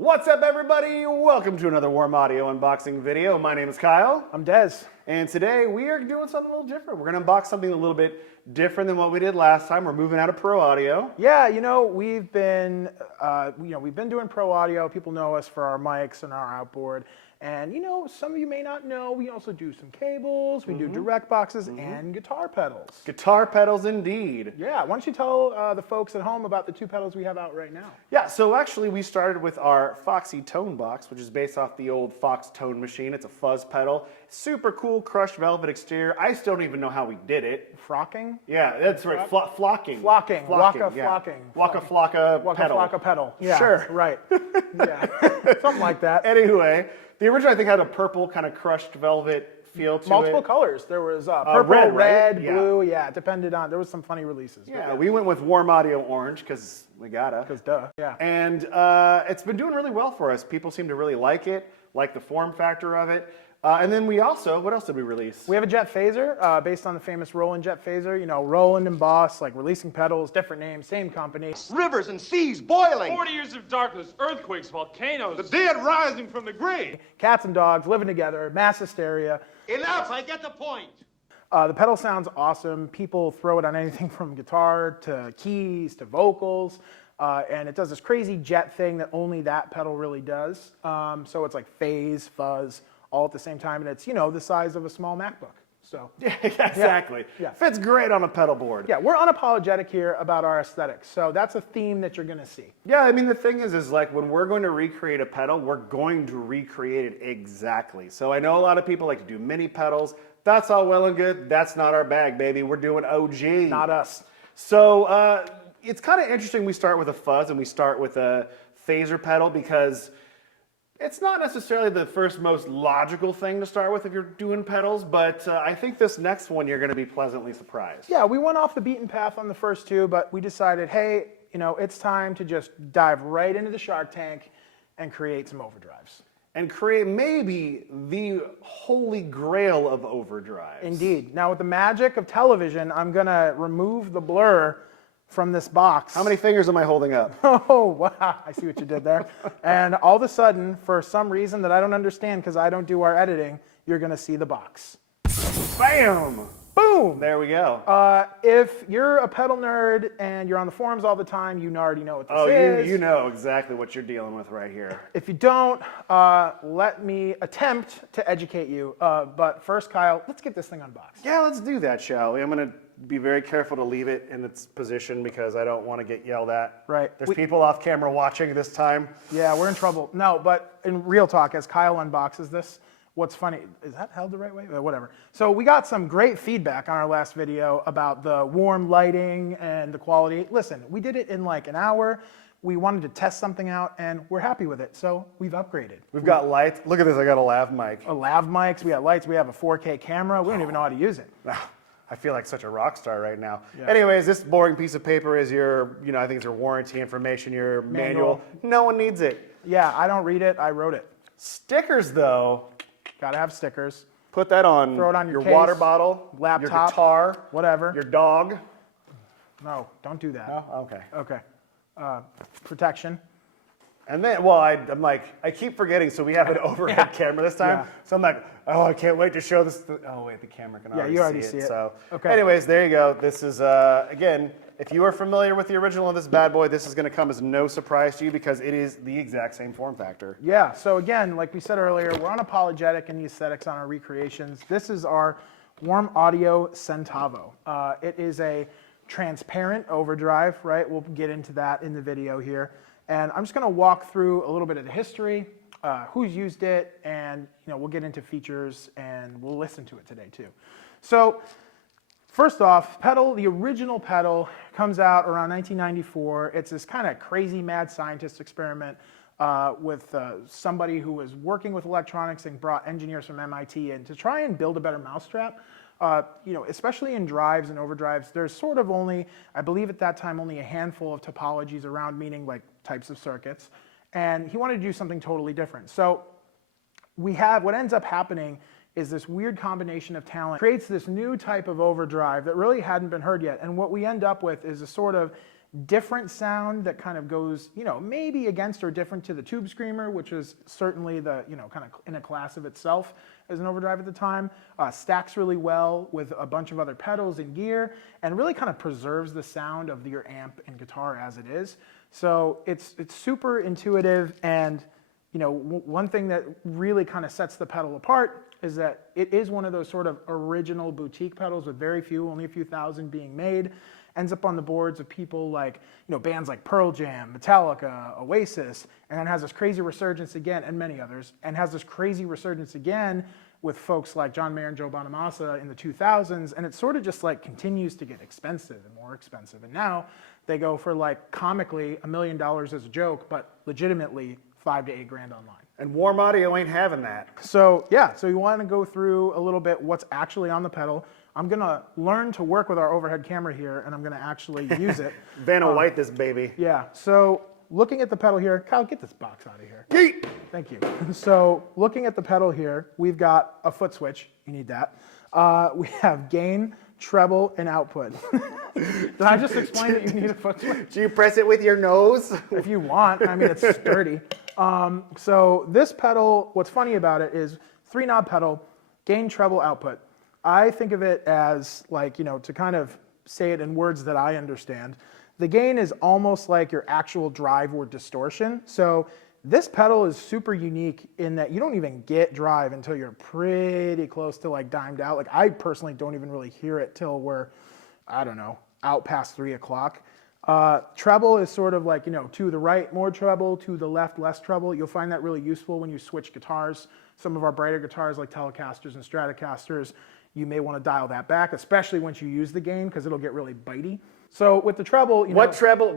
What's up, everybody? Welcome to another Warm Audio unboxing video. My name is Kyle. I'm Des. And today we are doing something a little different. We're going to unbox something a little bit different than what we did last time. We're moving out of Pro Audio. Yeah, we've been doing Pro Audio. People know us for our mics and our outboard. And some of you may not know, we also do some cables, we do direct boxes and guitar pedals. Guitar pedals indeed. Yeah, why don't you tell the folks at home about the two pedals we have out right now? Yeah, so actually we started with our Foxy Tone Box, which is based off the old Fox Tone machine. It's a fuzz pedal. Super cool crushed velvet exterior. I still don't even know how we did it. Frocking? Yeah, that's right. Flocking. Flocking. Waka yeah. flocking. Waka flocka Waka pedal. flocka pedal. Yeah, sure. Right. Yeah, something like that. Anyway, the original I think had a purple kind of crushed velvet feel to it. Multiple colors. There was purple, red, right? blue. Yeah, it depended on. There was some funny releases. Yeah, we went with Warm Audio Orange because we gotta. Because duh. Yeah. And it's been doing really well for us. People seem to really like it, like the form factor of it. And then we also, what else did we release? We have a jet phaser based on the famous Roland jet phaser. Roland and Boss, like releasing pedals, different names, same company. Rivers and seas boiling. 40 years of darkness, earthquakes, volcanoes. The dead rising from the grave. Cats and dogs living together, mass hysteria. Enough, I get the point. The pedal sounds awesome. People throw it on anything from guitar to keys to vocals. And it does this crazy jet thing that only that pedal really does. So it's like phase, fuzz, all at the same time. And it's, the size of a small MacBook. So Yeah, exactly. Yeah. Fits great on a pedal board. yeah, we're unapologetic here about our aesthetics. So that's a theme that you're going to see. Yeah, I mean, the thing is like when we're going to recreate a pedal, we're going to recreate it exactly. So I know a lot of people like to do mini pedals. That's all well and good. That's not our bag, baby. We're doing OG. Not us. So it's kind of interesting we start with a fuzz and we start with a phaser pedal because it's not necessarily the first most logical thing to start with if you're doing pedals, but I think this next one you're going to be pleasantly surprised. Yeah, we went off the beaten path on the first two, but we decided, hey, it's time to just dive right into the Shark Tank and create some overdrives. And create maybe the holy grail of overdrives. Indeed. Now, with the magic of television, I'm going to remove the blur from this box. How many fingers am I holding up? Oh, wow. I see what you did there. And all of a sudden, for some reason that I don't understand because I don't do our editing, you're going to see the box. Bam! Boom! There we go. If you're a pedal nerd and you're on the forums all the time, you already know what this is. You know exactly what you're dealing with right here. If you don't, let me attempt to educate you. But first, Kyle, let's get this thing unboxed. Yeah, let's do that, shall we? I'm going to be very careful to leave it in its position because I don't want to get yelled at. Right. There's people off camera watching this time. Yeah, we're in trouble. No, but in real talk, as Kyle unboxes this, what's funny, is that held the right way? Whatever. So we got some great feedback on our last video about the warm lighting and the quality. Listen, we did it in like an hour. We wanted to test something out and we're happy with it. So we've upgraded. We've got lights. Look at this, I got a lav mic. A lav mics, we got lights, we have a 4K camera. We don't even know how to use it. I feel like such a rock star right now. Yeah. Anyways, this boring piece of paper is your, I think it's your warranty information, your manual. No one needs it. Yeah, I don't read it, I wrote it. Stickers though. Gotta have stickers. Put that on, Throw it on your case, water bottle, laptop, your guitar, whatever. your dog. No, don't do that. No? Okay. Okay. Protection. And then, well, I'm like, I keep forgetting, so we have an overhead camera this time. Yeah. So I'm like, oh, I can't wait to show this. Oh, wait, the camera can you already see it. So, Okay. anyways, there you go. This is, again, if you are familiar with the original of this bad boy, this is going to come as no surprise to you because it is the exact same form factor. Yeah, so again, like we said earlier, we're unapologetic in the aesthetics on our recreations. This is our Warm Audio Centavo. It is a transparent overdrive, right? We'll get into that in the video here. And I'm just going to walk through a little bit of the history, who's used it, and we'll get into features and we'll listen to it today too. So first off, the original pedal comes out around 1994. It's this kind of crazy mad scientist experiment with somebody who was working with electronics and brought engineers from MIT in to try and build a better mousetrap. Especially in drives and overdrives, there's sort of only, I believe at that time, only a handful of topologies around, meaning like types of circuits. And he wanted to do something totally different. So what ends up happening is this weird combination of talent creates this new type of overdrive that really hadn't been heard yet. And what we end up with is a sort of different sound that kind of goes, maybe against or different to the Tube Screamer, which is certainly the, kind of in a class of itself as an overdrive at the time. Stacks really well with a bunch of other pedals and gear, and really kind of preserves the sound of your amp and guitar as it is. So it's super intuitive, and one thing that really kind of sets the pedal apart is that it is one of those sort of original boutique pedals with only a few thousand being made. Ends up on the boards of people like, bands like Pearl Jam, Metallica, Oasis, and then has this crazy resurgence again, and many others, and has this crazy resurgence again with folks like John Mayer and Joe Bonamassa in the 2000s, and it sort of just like continues to get expensive and more expensive. And now they go for like comically $1 million as a joke, but legitimately $5 to $8 grand online. And Warm Audio ain't having that. So yeah, so you want to go through a little bit what's actually on the pedal. I'm going to learn to work with our overhead camera here, and I'm going to actually use it. Vanna White this baby. Yeah, so looking at the pedal here, Kyle, get this box out of here. Yeet! Thank you. So looking at the pedal here, we've got a foot switch. You need that. We have gain, treble, and output. Did I just explain that you need a foot switch? Do you press it with your nose? If you want. I mean, it's sturdy. So this pedal, what's funny about it is 3-knob pedal, gain, treble, output. I think of it as like, to kind of say it in words that I understand. The gain is almost like your actual drive or distortion. So this pedal is super unique in that you don't even get drive until you're pretty close to like dimed out. Like I personally don't even really hear it till we're, I don't know, out past 3 o'clock. Treble is sort of like, to the right, more treble, to the left, less treble. You'll find that really useful when you switch guitars. Some of our brighter guitars like Telecasters and Stratocasters, you may want to dial that back, especially once you use the gain, because it'll get really bitey. So with the treble, What treble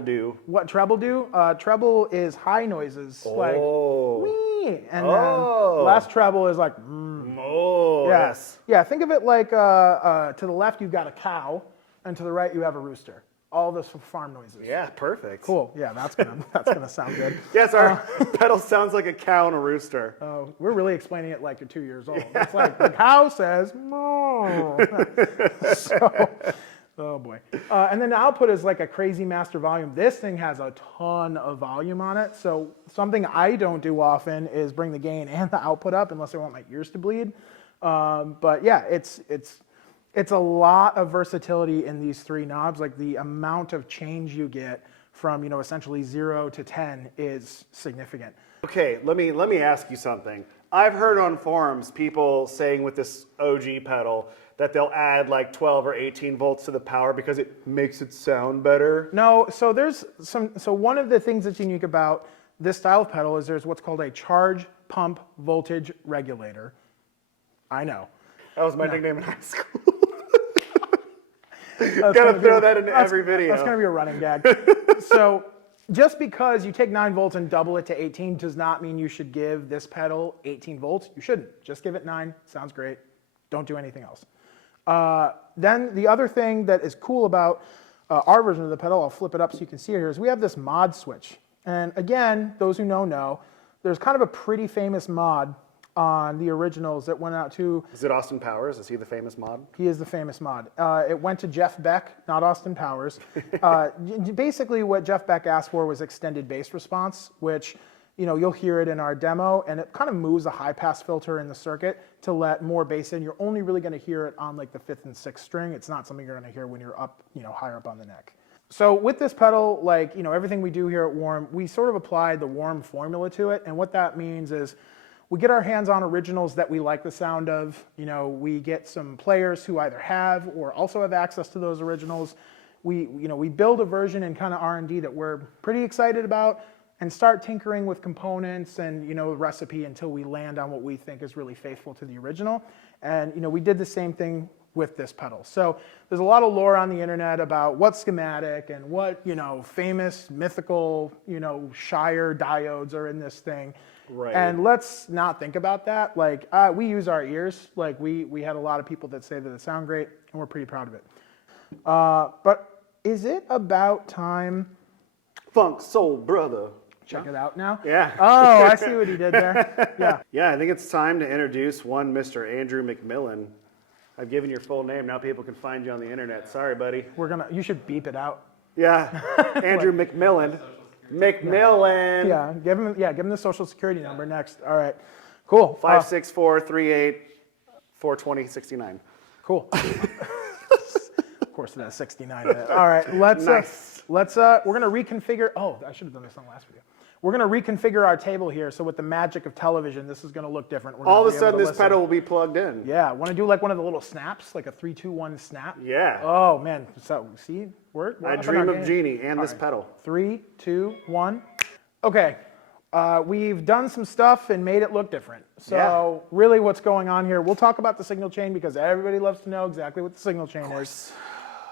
do? What treble do? Treble is high noises, like wee, and then last treble is like Oh, yeah. yes. Yeah, think of it like to the left you've got a cow, and to the right you have a rooster. All those farm noises. Yeah, perfect. Cool. Yeah, that's gonna sound good. Yes, our pedal sounds like a cow and a rooster. We're really explaining it like you're 2 years old. It's like the cow says moo. So, oh boy. And then the output is like a crazy master volume. This thing has a ton of volume on it. So something I don't do often is bring the gain and the output up unless I want my ears to bleed. But yeah, it's a lot of versatility in these 3 knobs. Like the amount of change you get from, essentially 0 to 10 is significant. Okay, let me ask you something. I've heard on forums people saying with this OG pedal that they'll add like 12 or 18 volts to the power because it makes it sound better. No, so one of the things that's unique about this style of pedal is there's what's called a charge pump voltage regulator. I know. That was my nickname in high school. Gotta throw that into every video. That's gonna be a running gag. So just because you take 9 volts and double it to 18 does not mean you should give this pedal 18 volts. You shouldn't. Just give it 9. Sounds great. Don't do anything else. Then the other thing that is cool about our version of the pedal, I'll flip it up so you can see it here, is we have this mod switch. And again, those who know, there's kind of a pretty famous mod on the originals that went out to... Is it Austin Powers? Is he the famous mod? He is the famous mod. It went to Jeff Beck, not Austin Powers. Basically what Jeff Beck asked for was extended bass response, which you'll hear it in our demo, and it kind of moves a high pass filter in the circuit to let more bass in. You're only really going to hear it on like the 5th and 6th string. It's not something you're going to hear when you're up, higher up on the neck. So with this pedal, like, everything we do here at Warm, we sort of applied the Warm formula to it. And what that means is we get our hands on originals that we like the sound of. We get some players who either have or also have access to those originals. We build a version in kind of R&D that we're pretty excited about, and start tinkering with components and recipe until we land on what we think is really faithful to the original. And we did the same thing with this pedal. So there's a lot of lore on the internet about what schematic and what famous mythical Shire diodes are in this thing. Right. And let's not think about that. Like we use our ears. Like we had a lot of people that say that it sound great, and we're pretty proud of it. But is it about time? Funk soul brother. Check it out now. Yeah. Oh, I see what he did there. Yeah. Yeah, I think it's time to introduce one Mr. Andrew McMillan. I've given your full name. Now people can find you on the internet. Sorry, buddy. You should beep it out. Yeah, Andrew McMillan. McMillan. Yeah, give him the social security number next. All right, cool. 564-38-420-69. Cool. Of course it has 69 in it. All right, let's we're gonna reconfigure. Oh, I should have done this on the last video. We're gonna reconfigure our table here. So with the magic of television, this is gonna look different. All of a sudden, this pedal will be plugged in. Yeah, want to do like one of the little snaps, like a 3, 2, 1 snap? Yeah. Oh man, so see, we're I up in dream our of game. Genie and All this pedal. 3, 2, 1. Okay, we've done some stuff and made it look different. So really what's going on here, we'll talk about the signal chain because everybody loves to know exactly what the signal chain is.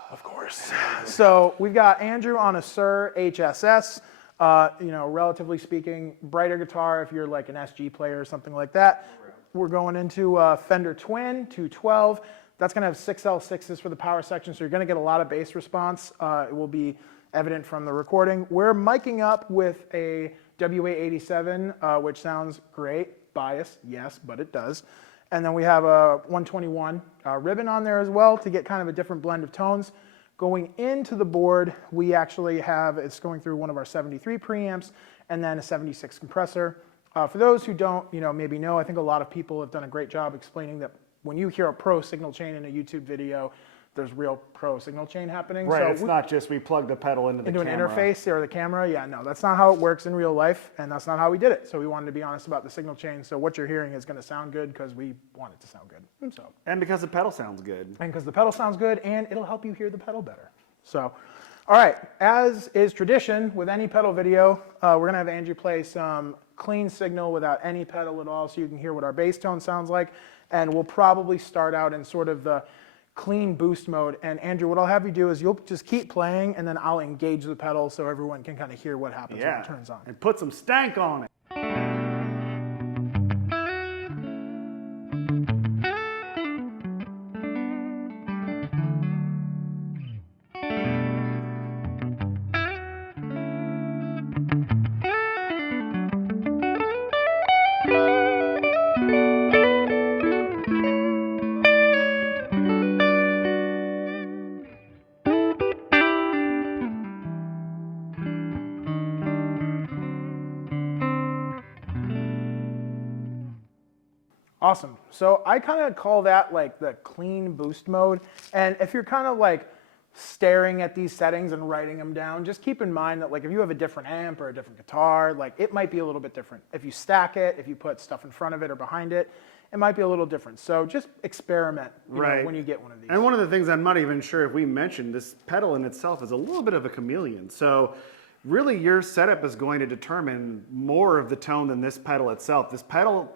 Of course. So we've got Andrew on a Sir HSS, relatively speaking, brighter guitar if you're like an SG player or something like that. We're going into Fender Twin 212. That's going to have 6L6s for the power section, so you're going to get a lot of bass response. It will be evident from the recording. We're miking up with a WA87, which sounds great. Bias, yes, but it does. And then we have a 121 ribbon on there as well to get kind of a different blend of tones. Going into the board, we actually have, it's going through one of our 73 preamps and then a 76 compressor. For those who don't, maybe know, I think a lot of people have done a great job explaining that when you hear a pro signal chain in a YouTube video, there's real pro signal chain happening. Right, So it's not just we plug the pedal into an camera. interface or the camera. Yeah, no, that's not how it works in real life, and that's not how we did it. So we wanted to be honest about the signal chain. So what you're hearing is going to sound good because we want it to sound good. And because the pedal sounds good. And because the pedal sounds good, and it'll help you hear the pedal better. So, all right, as is tradition with any pedal video, we're going to have Andrew play some clean signal without any pedal at all so you can hear what our bass tone sounds like. And we'll probably start out in sort of the clean boost mode. And Andrew, what I'll have you do is you'll just keep playing and then I'll engage the pedal so everyone can kind of hear what happens when it turns on. And put some stank on it. Awesome. So I kind of call that like the clean boost mode. And if you're kind of like staring at these settings and writing them down, just keep in mind that like if you have a different amp or a different guitar, like it might be a little bit different. If you stack it, if you put stuff in front of it or behind it, it might be a little different. So just experiment when you get one of these. And one of the things I'm not even sure if we mentioned, this pedal in itself is a little bit of a chameleon. So really your setup is going to determine more of the tone than this pedal itself. This pedal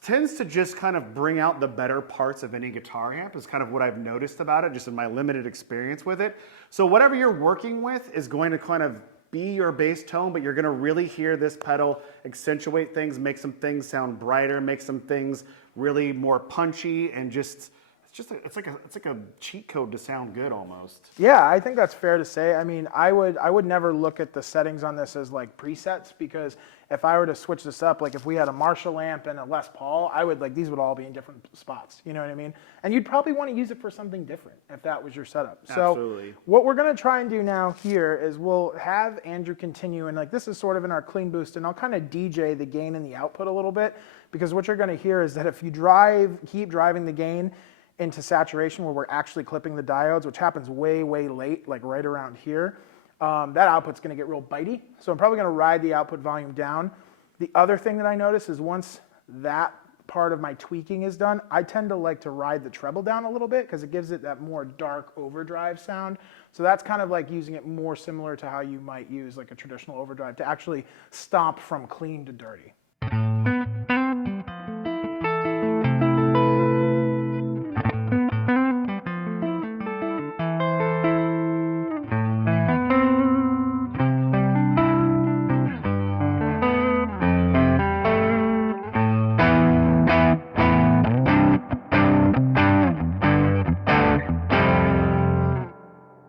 tends to just kind of bring out the better parts of any guitar amp is kind of what I've noticed about it just in my limited experience with it. So whatever you're working with is going to kind of be your bass tone, but you're going to really hear this pedal accentuate things, make some things sound brighter, make some things really more punchy, and just it's like a cheat code to sound good almost. Yeah, I think that's fair to say. I mean, I would never look at the settings on this as like presets, because if I were to switch this up, like if we had a Marshall amp and a Les Paul, I would like these would all be in different spots. You know what I mean? And you'd probably want to use it for something different if that was your setup. Absolutely. So what we're going to try and do now here is we'll have Andrew continue, and like this is sort of in our clean boost, and I'll kind of DJ the gain and the output a little bit, because what you're going to hear is that if you keep driving the gain into saturation where we're actually clipping the diodes, which happens way, way late, like right around here, that output's going to get real bitey. So I'm probably going to ride the output volume down. The other thing that I notice is once that part of my tweaking is done, I tend to like to ride the treble down a little bit because it gives it that more dark overdrive sound. So that's kind of like using it more similar to how you might use like a traditional overdrive to actually stomp from clean to dirty.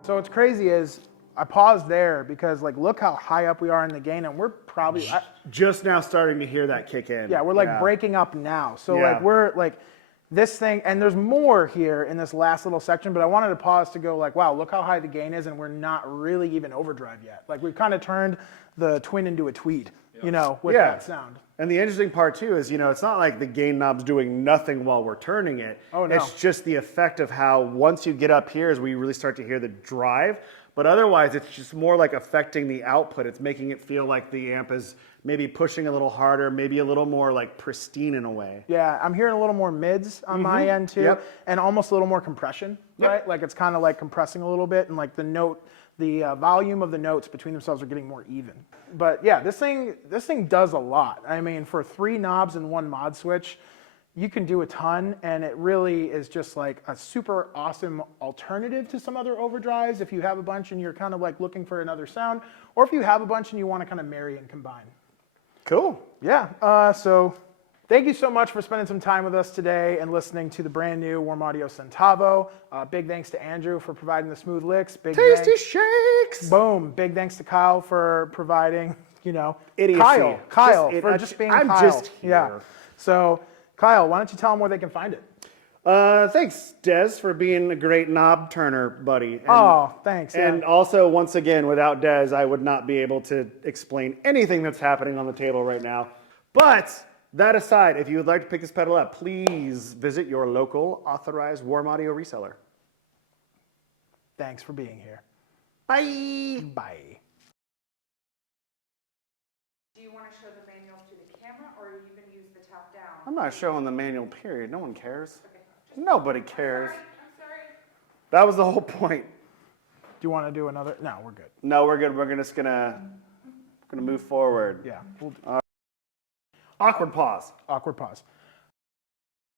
So what's crazy is I paused there because like look how high up we are in the gain, and we're probably Just now starting to hear that kick in. yeah, we're like breaking up now. So Yeah. like we're like This thing, and there's more here in this last little section, but I wanted to pause to go like, wow, look how high the gain is, and we're not really even overdrive yet. Like we've kind of turned the twin into a tweed, you know, with that sound. And the interesting part too is, you know, it's not like the gain knob's doing nothing while we're turning it. Oh, no. It's just the effect of how once you get up here is we really start to hear the drive. But otherwise, it's just more like affecting the output. It's making it feel like the amp is maybe pushing a little harder, maybe a little more like pristine in a way. Yeah, I'm hearing a little more mids on my end too, and almost a little more compression, right? Like it's kind of like compressing a little bit, and like the volume of the notes between themselves are getting more even. But yeah, this thing does a lot. I mean, for 3 knobs and 1 mod switch, you can do a ton, and it really is just like a super awesome alternative to some other overdrives if you have a bunch and you're kind of like looking for another sound, or if you have a bunch and you want to kind of marry and combine. Cool. Yeah, so thank you so much for spending some time with us today and listening to the brand new Warm Audio Centavo. Big thanks to Andrew for providing the smooth licks. Big Tasty shakes. Boom. Big thanks to Kyle for providing, you know, Idiocy. Kyle Just for just being I'm Kyle. just here. Yeah. So Kyle, why don't you tell them where they can find it? Thanks, Des, for being a great knob turner, buddy. Oh, thanks. Yeah. And also, once again, without Des, I would not be able to explain anything that's happening on the table right now. But that aside, if you would like to pick this pedal up, please visit your local authorized Warm Audio reseller. Thanks for being here. Bye. Bye. Do you want to show the manuals to the camera, or are you going to use the top down? I'm not showing the manual, period. No one cares. Nobody cares. I'm sorry. That was the whole point. Do you want to do another? No, we're good. No, we're good. We're just gonna move forward. Yeah. We'll do. Awkward pause. Awkward pause.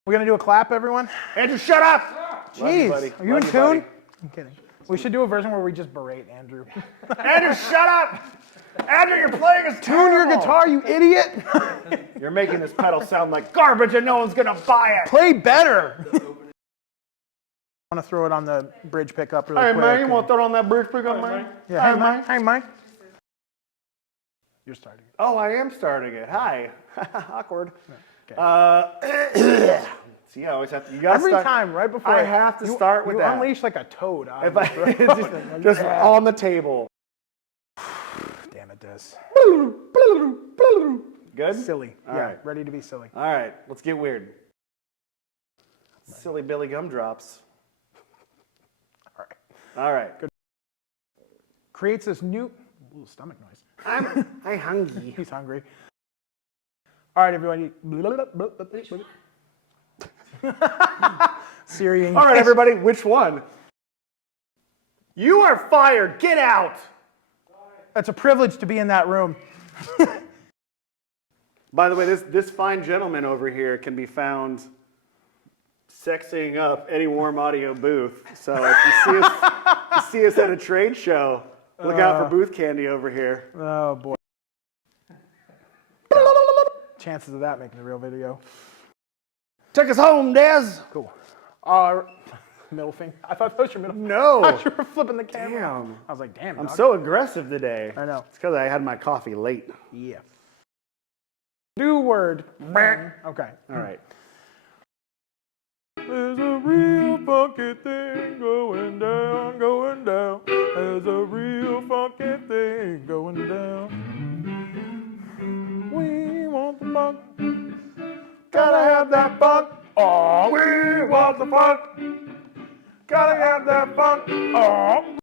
We're going to do a clap, everyone? Andrew, shut up! Love you, Jeez, buddy. are you Love in buddy. tune? I'm kidding. We should do a version where we just berate Andrew. Andrew, shut up! Andrew, you're playing a Tune your guitar, you idiot! You're making this pedal sound like garbage and no one's gonna buy it. Play better! I want to throw it on the bridge pickup really Hey, quick. man, you want to throw it on that bridge pickup, man? Yeah, hey, Mike. Hey, Mike. You're starting. Oh, I am starting it. Hi. Awkward. Okay. See, I always have to. You gotta Every start, time, right before I have to start with you that. unleash like a toad. Out If of I, your it's throat. just on the table. Damn it, Des. Good? Silly. All yeah, right. ready to be silly. All right, let's get weird. Silly Billy Gumdrops. All right. All right. Good. Creates this new stomach noise. I'm hungry. He's hungry. All right, everybody. Siri. All right, everybody, which one? You are fired. Get out. It's a privilege to be in that room. By the way, this fine gentleman over here can be found sexing up any Warm Audio booth. So if you see us at a trade show, look out for booth candy over here. Oh, boy. Chances of that making the real video. Take us home, Dez. Cool. Middle finger. I thought that was your middle finger. No. I thought you were flipping the camera. Damn. I was like, damn. I'm dog. so aggressive today. I know. It's because I had my coffee late. Yeah. New word. Okay. All right. There's a real funky thing going down, going down. There's a real funky thing going down. We want the funk. Gotta have that funk. Oh, we want the funk. Gotta have that funk. Oh.